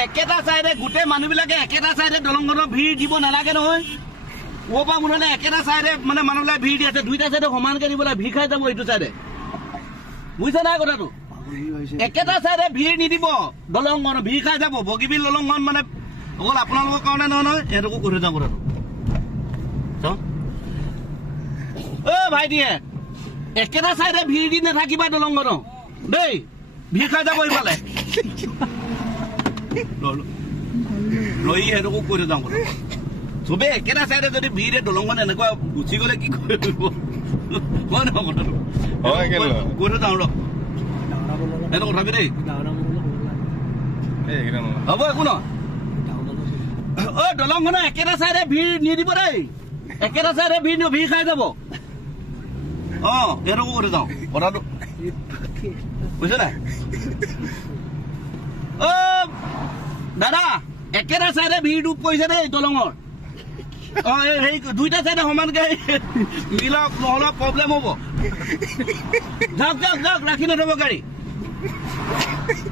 একেটা চাইডে গোটেই মানুহবিলাকে একেটা চাইডে দলংখনৰ ভিৰ দিব নালাগে নহয় ওৰ পৰা মুঠতে একেটা চাইডে মানে মানুহবিলাক ভিৰ দি আছে দুইটা চাইডে সমানকে দিব লাগে ভিৰ খাই যাব এইটো চাইডে বুজিছে নাই কথাটো একেটা চাইডে ভিৰ নিদিব দলংখন ভিৰ খাই যাব বগীবিল দলংখন মানে অকল আপোনালোকৰ কাৰণে নহয় নহয় এইটোকো কৰি যাওঁ কথাটো ভাইটিয়ে একেটা চাইডে ভিৰ দি নাথাকিবা দলংখন দেই ভিৰ খাই যাব এইফালে লৈ সেইটোকো কৰি যাওঁ কথা চবে একেটা চাইডে যদি ভিৰ দিয়ে দলংখন এনেকুৱা গুচি গ'লে কি কৰিব হয় নহয় কথাটো কৰি যাওঁ ৰ এইটো কথাবি দেই হ'ব একো নহয় দলংখনৰ একেটা চাইডে ভিৰ নিদিব দেই একেটা চাইডে ভিৰ খাই যাব এইটোকো কৰি যাওঁ কথাটো বুজিছে নাই দাদা একেটা চাইডে ভিৰটো পৰিছে দেই দলঙৰ এই দুইটা চাইডে সমানকে মিলক নহ'লে প্ৰব্লেম হ'ব যাওক যাওক যাওক ৰাখি নথব গাড়ী